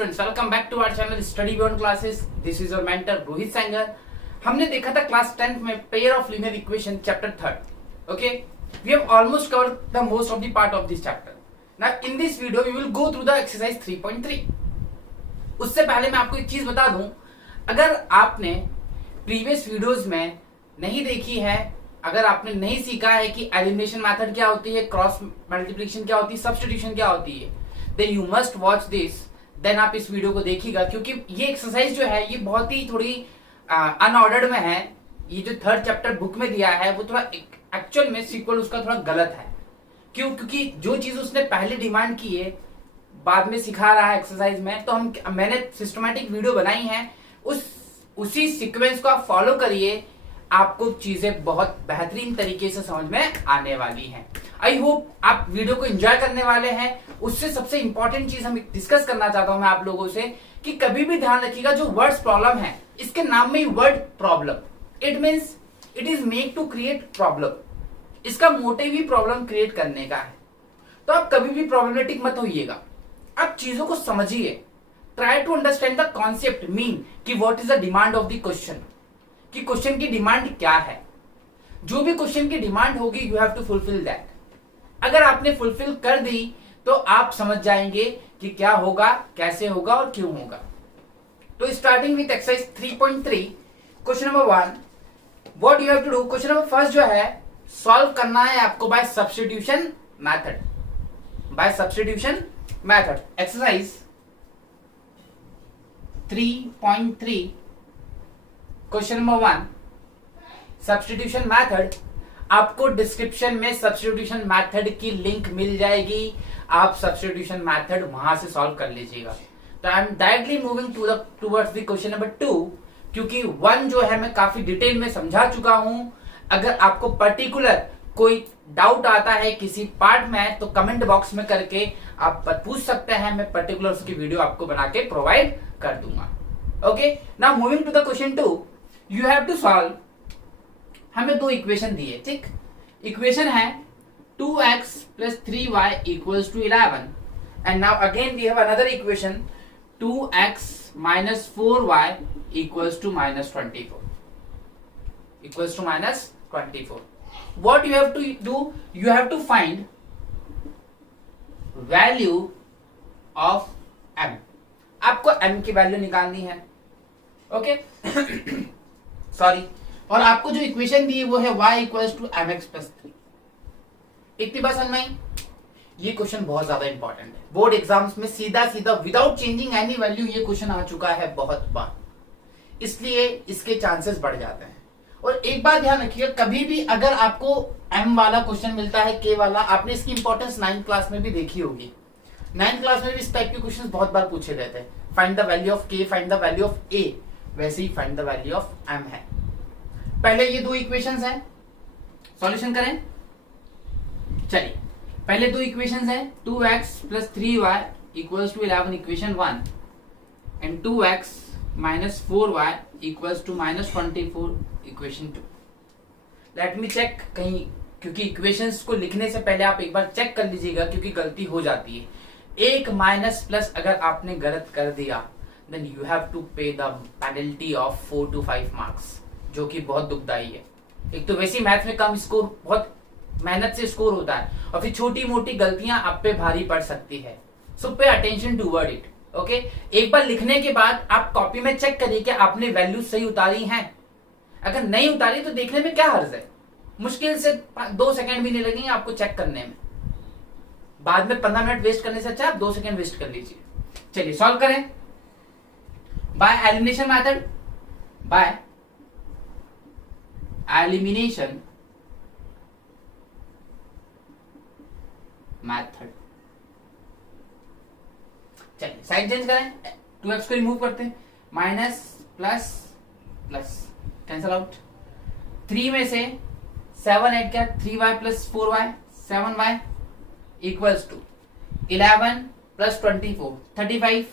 Students, welcome back to our channel study beyond classes. This is your mentor Rohit Sengar. हमने देखा था class 10th में pair of linear equation chapter 3rd। Okay, we have almost covered the most of the part of this chapter. Now in this video we will go through the exercise 3.3। उससे पहले मैं आपको एक चीज बता दूं, अगर आपने प्रीवियस वीडियोस में नहीं देखी है, अगर आपने नहीं सीखा है कि एलिमिनेशन मेथड क्या होती है, क्रॉस मल्टीप्लिकेशन क्या होती है, सब्स्टिट्यूशन क्या होती है, then you must watch this. Then आप इस वीडियो को देखिएगा, क्योंकि ये एक्सरसाइज जो है ये बहुत ही थोड़ी अनऑर्डर्ड में है। ये जो 3rd चैप्टर बुक में दिया है वो थोड़ा एक्चुअल में सीक्वल उसका थोड़ा गलत है। क्यों? क्योंकि जो चीज उसने पहले डिमांड की है बाद में सिखा रहा है एक्सरसाइज में, तो मैंने सिस्टमैटिक वीडियो बनाई है, उसी सीक्वेंस को आप फॉलो करिए, आपको चीजें बहुत बेहतरीन तरीके से समझ में आने वाली हैं। आई होप आप वीडियो को एंजॉय करने वाले हैं। उससे सबसे इंपॉर्टेंट चीज हम डिस्कस करना चाहता हूं मैं आप लोगों से कि कभी भी ध्यान रखिएगा, जो वर्ड्स प्रॉब्लम है इसके नाम में ही word problem, it means it is make to create problem. इसका मोटिव ही प्रॉब्लम क्रिएट करने का है। तो आप कभी भी प्रॉब्लमेटिक मत होइएगा, आप चीजों को समझिए। Try to understand the concept, mean कि what is the demand of the question, कि क्वेश्चन की डिमांड क्या है। जो भी क्वेश्चन की डिमांड होगी you have to fulfil that. अगर आपने फुलफिल कर दी तो आप समझ जाएंगे कि क्या होगा, कैसे होगा और क्यों होगा। तो starting with exercise 3.3, question number 1, what you have to do. Question number first जो है सॉल्व करना है आपको by substitution method, by substitution method. Exercise 3.3 question number 1, substitution method. आपको डिस्क्रिप्शन में सब्स्टिट्यूशन मेथड की लिंक मिल जाएगी, आप सब्स्टिट्यूशन मेथड वहां से सॉल्व कर लीजिएगा। तो I am directly moving towards the question number 2, क्योंकि 1 जो है मैं काफी डिटेल में समझा चुका हूं। अगर आपको पर्टिकुलर कोई डाउट आता है किसी पार्ट में तो कमेंट बॉक्स में करके आप पूछ सकते हैं, मैं पर्टिकुलर उसकी वीडियो आपको बना के प्रोवाइड कर दूंगा। Okay, now moving to the question 2, you have to solve. हमें 2 इक्वेशन दिए, ठीक। इक्वेशन है 2x plus 3y equals to 11, and now again we have another equation 2x minus 4y equals to minus 24, equals to minus 24. What you have to do, you have to find value of m. आपको m की value निकालनी है, okay sorry. और आपको जो equation दी है वो है y equals to mx plus 3। इतनी बात समझ में आई? ये क्वेश्चन बहुत ज्यादा इंपॉर्टेंट है, बोर्ड एग्जाम्स में सीधा सीधा विदाउट चेंजिंग एनी वैल्यू ये क्वेश्चन आ चुका है बहुत बार, इसलिए इसके चांसेस बढ़ जाते हैं। और एक बात ध्यान रखिएगा, कभी भी अगर आपको m वाला क्वेश्चन मिलता है, k वाला, आपने इसकी इंपॉर्टेंस 9th क्लास में भी देखी होगी। 9th क्लास में भी इस टाइप के क्वेश्चन बहुत बार पूछे गए थे। Find the value of k, find the value of a, वैसे ही find the value of m है। पहले ये 2 इक्वेशंस हैं, सॉल्यूशन करें। चलिए, पहले 2 इक्वेशंस हैं, 2x plus 3y equals to 11 equation 1 and 2x minus 4y equals to minus 24 equation 2। Let me check कहीं, क्योंकि इक्वेशंस को लिखने से पहले आप एक बार चेक कर लीजिएगा, क्योंकि गलती हो जाती है। एक माइनस प्लस अगर आपने गलत कर दिया देन यू हैव टू पे the penalty of 4 to 5 marks, जो कि बहुत दुखदाई है। एक तो वैसे मैथ में कम स्कोर, बहुत मेहनत से स्कोर होता है, और फिर छोटी मोटी गलतियां आप पे भारी पड़ सकती है। सो pay attention toward it, okay. एक बार लिखने के बाद आप कॉपी में चेक करिए कि आपने वैल्यू सही उतारी हैं। अगर नहीं उतारी तो देखने में क्या हर्ज है, मुश्किल से 2 सेकंड भी नहीं लगेंगे आपको चेक करने में। बाद में 15 मिनट वेस्ट करने से अच्छा आप 2 सेकंड वेस्ट कर लीजिए। चलिए सॉल्व करें by elimination method, by elimination method. चलिए साइड चेंज करें, 2x को रिमूव करते हैं, minus plus plus cancel out. 3 में से 7 ऐड किया, 3y plus 4y 7y equals to 11 plus 24 35।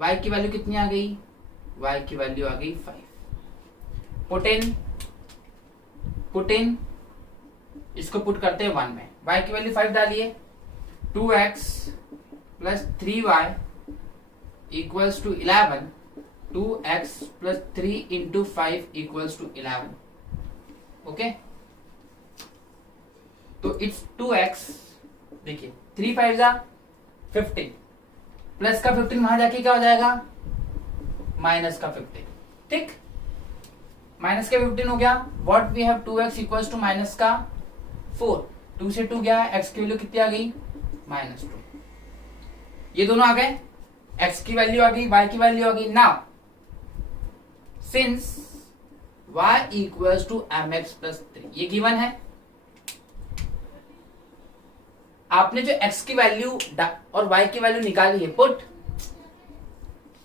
y की वैल्यू कितनी आ गई? y की वैल्यू आ गई 5। पुट इन इसको पुट करते हैं 1 में, y की वैल्यू 5 डालिए, 2x plus 3y equals to 11, 2x plus 3 into 5 equals to 11. Okay, तो इट्स 2x. देखिए 3 5 जा 15, प्लस का 15 वहां जाके क्या हो जाएगा, माइनस का 15. ठीक, माइनस का 15 हो गया. What we have 2x equals to minus का 4. 2 से 2 गया, x की वैल्यू कितनी आ गई, -2. ये दोनों आ गए, x की वैल्यू आ गई, y की वैल्यू आ गई. Now since y equals to mx plus 3, ये गिवन है. आपने जो x की वैल्यू और y की वैल्यू निकाली है, put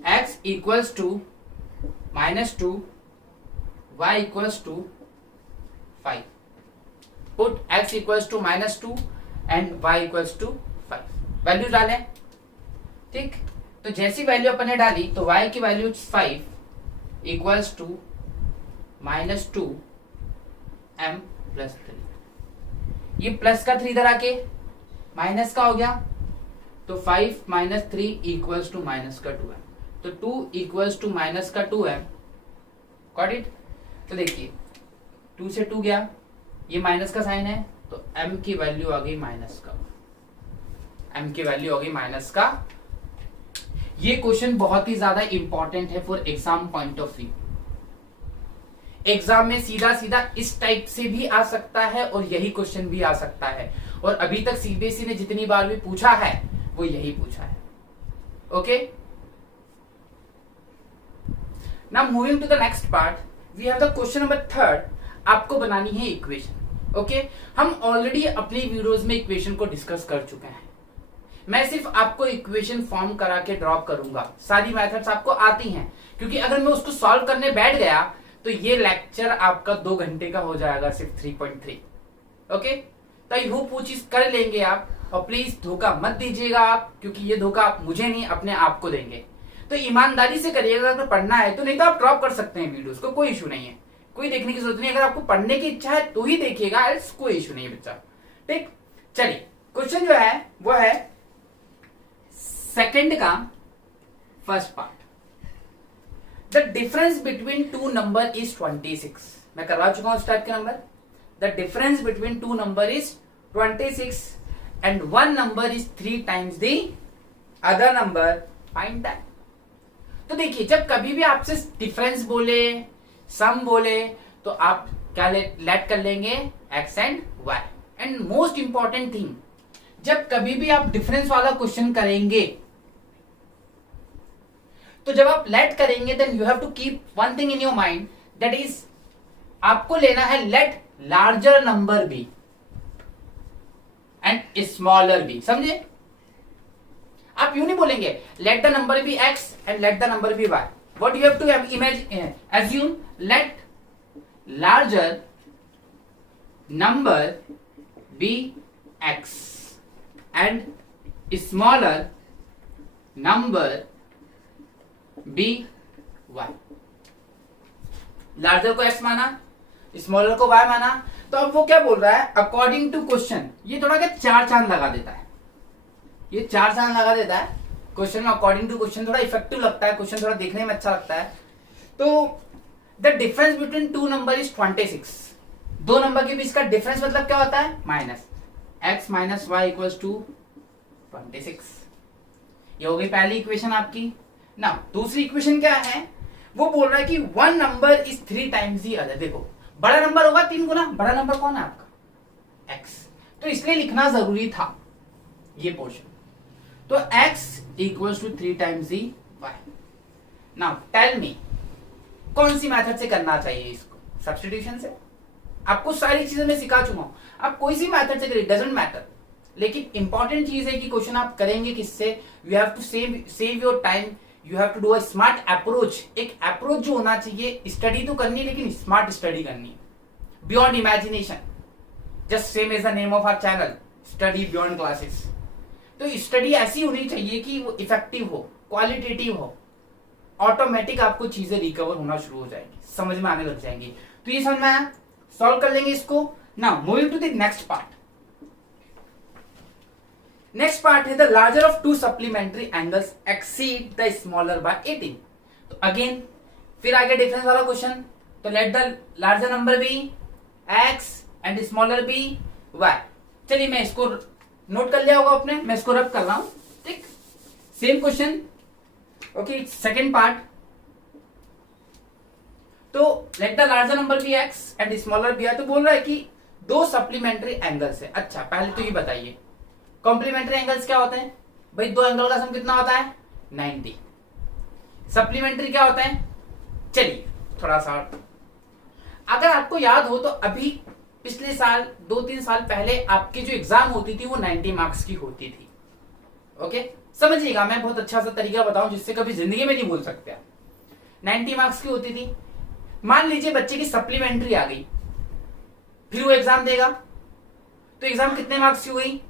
x equals to -2, y equals to 5. Put x equals to -2 and y equals to 5. Value डालें. ठीक, तो जैसी वैल्यू अपन ने डाली तो y की value 5 equals to -2 m plus 3. ये प्लस का 3 इधर आके माइनस का हो गया, तो 5 माइनस 3 इक्वल्स टू माइनस का 2m. तो 2 इक्वल्स टू माइनस का 2m. Got it. तो देखिए 2 से 2 गया, ये माइनस का साइन है, तो m की वैल्यू आ गई माइनस का. m की वैल्यू आ गई माइनस का. ये क्वेश्चन बहुत ही ज्यादा इंपॉर्टेंट है for exam point of view. Exam में सीधा सीधा इस टाइप से भी आ सकता है और यही क्वेश्चन भी आ सकता है. और अभी तक सीबीएसई ने जितनी बार भी पूछा है वो यही पूछा है. Okay, now moving to the next part, we have the question number 3. आपको बनानी है इक्वेशन. ओके, हम ऑलरेडी अपनी वीडियोस में इक्वेशन को डिस्कस कर चुके हैं. मैं सिर्फ आपको इक्वेशन फॉर्म करा के ड्रॉप करूंगा. सारी मेथड्स आपको आती हैं, क्योंकि अगर मैं उसको सॉल्व करने बैठ गया तो ये लेक्चर आपका 2 घंटे का हो जाएगा, सिर्फ 3.3. ओके, तो आई होप वो चीज कर लेंगे आप. और प्लीज धोखा मत दीजिएगा आप, क्योंकि ये धोखा आप मुझे नहीं अपने आप को देंगे. तो ईमानदारी से करिएगा. अगर पढ़ना है तो, नहीं तो आप ड्रॉप कर सकते हैं वीडियोस को, कोई इशू नहीं है. कोई देखने की जरूरत नहीं. अगर आपको पढ़ने की इच्छा है तो ही देखिएगा, एल्स कोई इशू नहीं है बच्चा. ठीक, चलिए क्वेश्चन जो है वो है सेकंड का first part. The difference between 2 number is 26. मैं करवा चुका हूं इस टाइप के number. The difference between 2 number is 26 and 1 number is 3 times the other number, find that. तो देखिए, जब कभी भी आपसे डिफरेंस बोले, सम बोले, तो आप क्या लेट कर लेंगे, x and y. And most important thing, जब कभी भी आप डिफरेंस वाला क्वेश्चन करेंगे तो जब आप लेट करेंगे, then you have to keep one thing in your mind, that is आपको लेना है let larger number B and smaller B. समझे? आप यूं नहीं बोलेंगे let the number B x and let the number B y. What you have to imagine, assume let larger number be x and smaller number be y. Larger को x माना, smaller को y माना. तो अब वो क्या बोल रहा है, अकॉर्डिंग टू क्वेश्चन. ये थोड़ा क्या 4 चांद लगा देता है, ये 4 चांद लगा देता है क्वेश्चन में. अकॉर्डिंग टू क्वेश्चन थोड़ा इफेक्टिव लगता है, क्वेश्चन थोड़ा देखने में अच्छा लगता है. तो the difference between 2 number is 26. 2 number के बीच का डिफरेंस मतलब क्या होता है, minus. x minus Y equals to 26. ये हो गई पहली इक्वेशन आपकी. ना दूसरी इक्वेशन क्या है, वो बोल रहा है कि 1 number is 3 times the other. देखो, बड़ा नंबर होगा 3 गुना. बड़ा नंबर कौन है आपका, x. तो इसलिए लिखना जरूरी था ये पोर्शन. तो x equals to 3 times the y. Now tell me, कौन सी मेथड से करना चाहिए इसको, सब्स्टिट्यूशन से. आपको सारी चीजें मैं सिखा चुका हूं, आप कोई सी मेथड से करिए, डजंट मैटर. लेकिन इंपॉर्टेंट चीज है कि क्वेश्चन आप करेंगे किससे. You have to save your time, you have to do a smart approach. एक अप्रोच जो होना चाहिए, स्टडी तो करनी लेकिन स्मार्ट स्टडी करनी, beyond imagination. Just same as the name of our channel, study beyond classes. तो स्टडी ऐसी होनी चाहिए कि वो इफेक्टिव हो, क्वालिटेटिव हो. ऑटोमेटिक आपको चीजें रिकवर होना शुरू हो जाएंगी, समझ में आने लग जाएंगी. तो ये समझ में आया, सॉल्व कर लेंगे इसको. Now moving to the next part. Next part है the larger of two supplementary angles exceed the smaller by 18। तो अगेन फिर आगे डिफरेंस वाला क्वेश्चन, तो let the larger number be x and smaller be y. चलिए मैं इसको note कर लिया होगा आपने, मैं इसको रब कर रहा हूं, ठीक। Same question, okay, second part. तो let the larger number be x and smaller be, तो बोल रहा है कि दो सप्लीमेंट्री एंगल्स है। अच्छा पहले तो ये बताइए कॉम्प्लीमेंट्री एंगल्स क्या होते हैं भाई? दो एंगल का सम कितना होता है? 90। सप्लीमेंट्री क्या होता है? चलिए थोड़ा सा, अगर आपको याद हो तो अभी पिछले साल 2-3 साल पहले आपकी जो एग्जाम होती थी वो 90 मार्क्स की होती थी। ओके समझिएगा, मैं बहुत अच्छा सा तरीका बताऊं जिससे कभी जिंदगी में नहीं भूल सकते आप। 90 मार्क्स की होती थी। मान लीजिए बच्चे की सप्लीमेंट्री आ गई, फिर वो एग्जाम देगा तो एग्जाम कितने मार्क्स की हुई?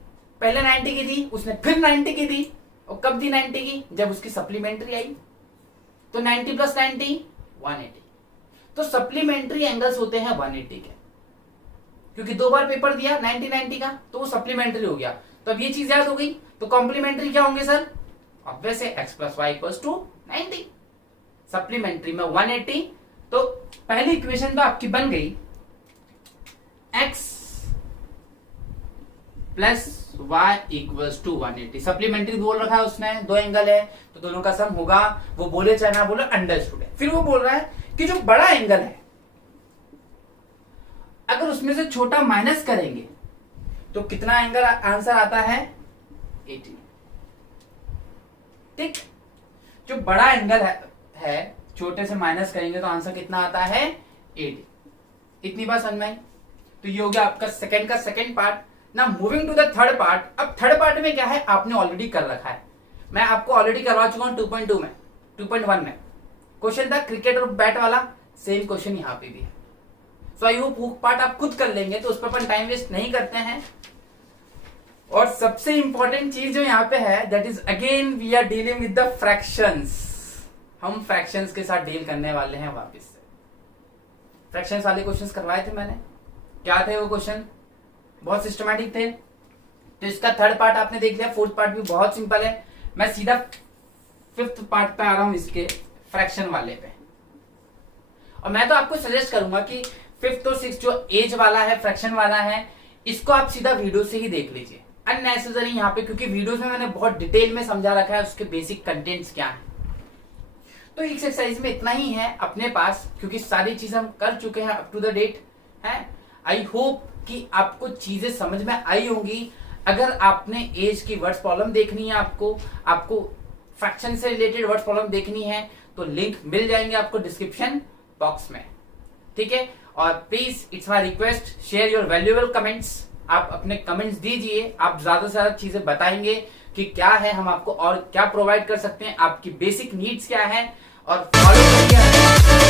पहले 90 की थी, उसने फिर 90 की दी, और कब दी 90 की? जब उसकी सप्लीमेंट्री आई। तो 90 + 90 180। तो सप्लीमेंट्री एंगल्स होते हैं 180 के, क्योंकि 2 बार पेपर दिया 90 का, तो वो सप्लीमेंट्री हो गया। तो अब ये चीज याद हो गई। तो कॉम्प्लीमेंट्री क्या होंगे सर? ऑब्वियस है x + y = 90, सप्लीमेंट्री में 180। तो पहली इक्वेशन तो आपकी बन गई x + y = 180। सप्लीमेंट्री बोल रखा है उसने, दो एंगल है तो दोनों का सम होगा, वो बोले चाहे ना बोले अंडरस्टूड है। फिर वो बोल रहा है कि जो बड़ा एंगल है अगर उसमें से छोटा माइनस करेंगे तो कितना एंगल आंसर आता है? 80। ठीक, जो बड़ा एंगल है छोटे से माइनस करेंगे तो आंसर कितना आता है? 80। इतनी बात समझ में आई? तो ये हो गया आपका सेकंड का second part. Now moving to the third part. अब थर्ड पार्ट में क्या है आपने ऑलरेडी कर रखा है, मैं आपको ऑलरेडी करवा चुका हूं 2.2 में, 2.1 में क्वेश्चन था क्रिकेट और बैट वाला, सेम क्वेश्चन यहाँ पे भी है। सो आई होप वो पार्ट आप खुद कर लेंगे, तो उस पर अपन टाइम वेस्ट नहीं करते हैं। और सबसे इंपॉर्टेंट चीज जो यहाँ पे है that is again we are dealing with the fractions. हम फ्रैक्शंस के साथ डील करने वाले हैं वापस से। फ्रैक्शंस वाले क्वेश्चंस करवाए थे मैंने, क्या थे वो क्वेश्चन? बहुत सिस्टमैटिक थे। तो इसका थर्ड पार्ट आपने देख लिया, फोर्थ पार्ट भी बहुत सिंपल है। मैं सीधा फिफ्थ पार्ट पे आ रहा हूं, इसके फ्रैक्शन वाले पे। और मैं तो आपको सजेस्ट करूंगा कि फिफ्थ और सिक्स जो एज वाला है, फ्रैक्शन वाला है, इसको आप सीधा वीडियो से ही देख लीजिए, अननेसेसरी यहाँ पे, क्योंकि वीडियोस में मैंने बहुत डिटेल में समझा रखा है उसके बेसिक कंटेंट्स क्या है। तो इस एक्सरसाइज में इतना ही है अपने पास, क्योंकि सारी चीज हम कर चुके हैं अप टू द डेट है। आई होप कि आपको चीजें समझ में आई होंगी। अगर आपने एज की वर्ड्स प्रॉब्लम देखनी है, आपको फ्रैक्शन से रिलेटेड वर्ड्स प्रॉब्लम देखनी है, तो लिंक मिल जाएंगे आपको डिस्क्रिप्शन बॉक्स में, ठीक है। और please it's my request, share your valuable comments. आप अपने कमेंट्स दीजिए, आप ज्यादा से ज्यादा चीजें बताएंगे कि क्या है, हम आपको और क्या प्रोवाइड कर सकते हैं, आपकी बेसिक नीड्स क्या है, और फॉलो करिए।